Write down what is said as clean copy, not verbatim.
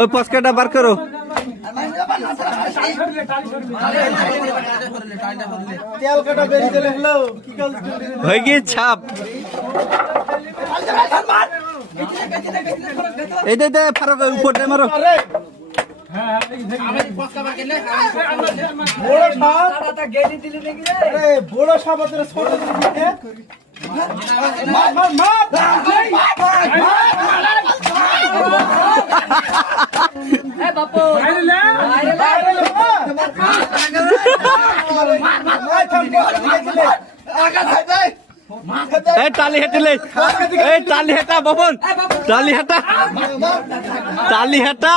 ওই পস্কাটা বার করো। হয়ে গিয়ে ছাপ এই দে দে ফারুক উপরে মারো। বড় সাপ ছোট টালি হেঁটেলে এই টালি হেঁটা বপন টালি হেঁটা টালি হেঁটা